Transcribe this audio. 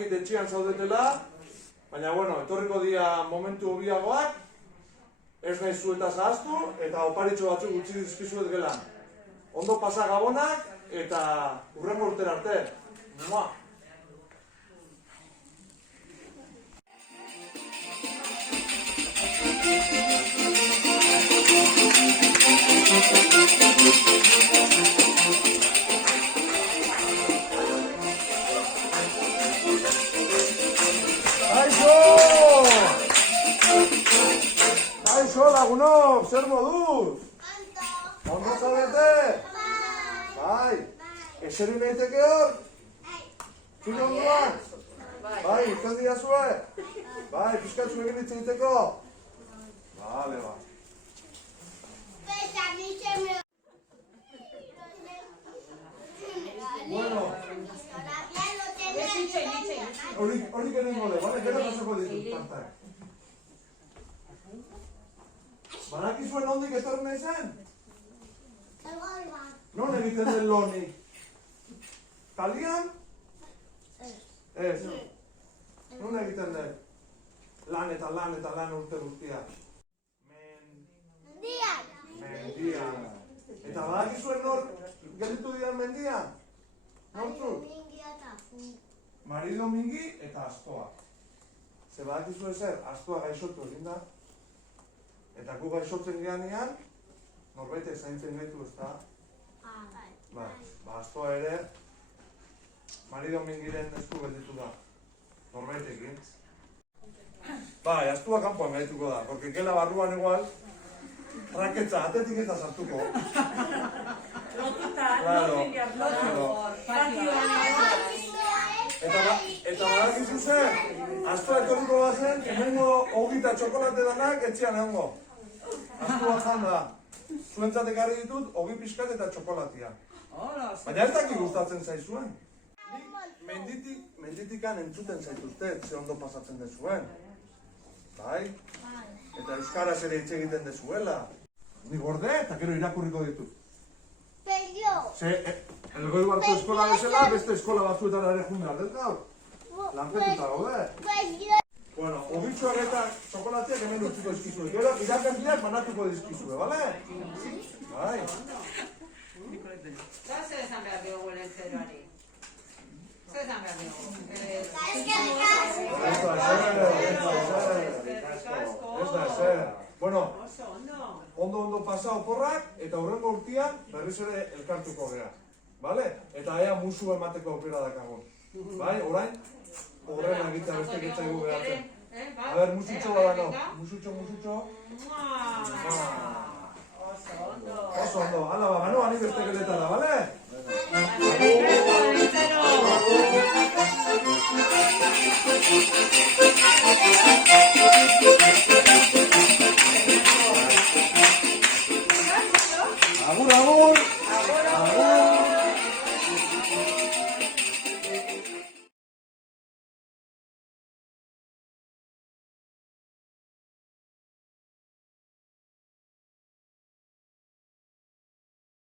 badakit etxean zaudetela, baina, bueno, etorriko dira momentu hobiagoak, ez nahi zuetaz ahaztu, eta oparitxo batzuk utzi dizkizuet gelan. Ondo pasa gabonak, eta hurrengo urtera arte. Mua! Kaixo lagunok, zer moduz? Ondo zaudete? Bai. Eseri nahiteke hor? Zure ondoan? Bai, izan dira zue? Bai, pizkatzu egin ditzen diteko? Bale, ba. Bueno. Horik egin gode, bale? Gero pasako ditut, pantak. Badakizuen nondik etorri nahi zen? Non egiten den lonik? Kalian? Ez. Non egiten den? Lan eta lan urte guztia. Mendian. Eta badakizuen nor gelditu dian mendian? Nortzuk? Marido Mingi eta Astoa. Ze badakizuen zer, Astoa gaixotu egin da. Eta gu gaixotzen geanean, norbete zaintzen gaitu, ez da? Ba, Astoa ere, Marido Mingiren esku gelditu da. Norbetekin. Bai, Astoa kanpoan gaituko da, porque gela barruan igual, raketza, atetik eta sartuko. Claro. Eta badakizu zer, Astoa etorriko bazen, hemengo hogita txokolate danak etxean egongo. Astoa jan da. Zuentzat ekarri ditut, hogi pixkat eta txokolatia. Baina ez daki gustatzen zaizuen. Menditikan entzuten zaituztet, ze ondo pasatzen dezuen. Bai? Eta euskaraz ere hitz egiten dezuela. Ni gorde eta gero irakurriko ditut. Ze, elgoi barko eskola bezala, beste eskola batzuetan ere jundar dut gaur. Lanpetuta gaude. Bueno, ogitxoak eta txokolatiak hemen utziko dizkizue. Gero, irakasleak banatuko dizkizue, bale? Bai. Zer esan behar diogu lentzeroari? Zer esan behar diogu? Ez da ezer. Bueno, ondo pasa oporrak eta hurrengo urtean berriz ere elkartuko gera. Bale? Eta ea musu emateko aukera dakagun. Bai, orain? Horren egitea beste getzaigu behatzen. A ber, musutxo badako. Musutxo. Oso ondo. Hala ba, banoa ni beste geletara, bale?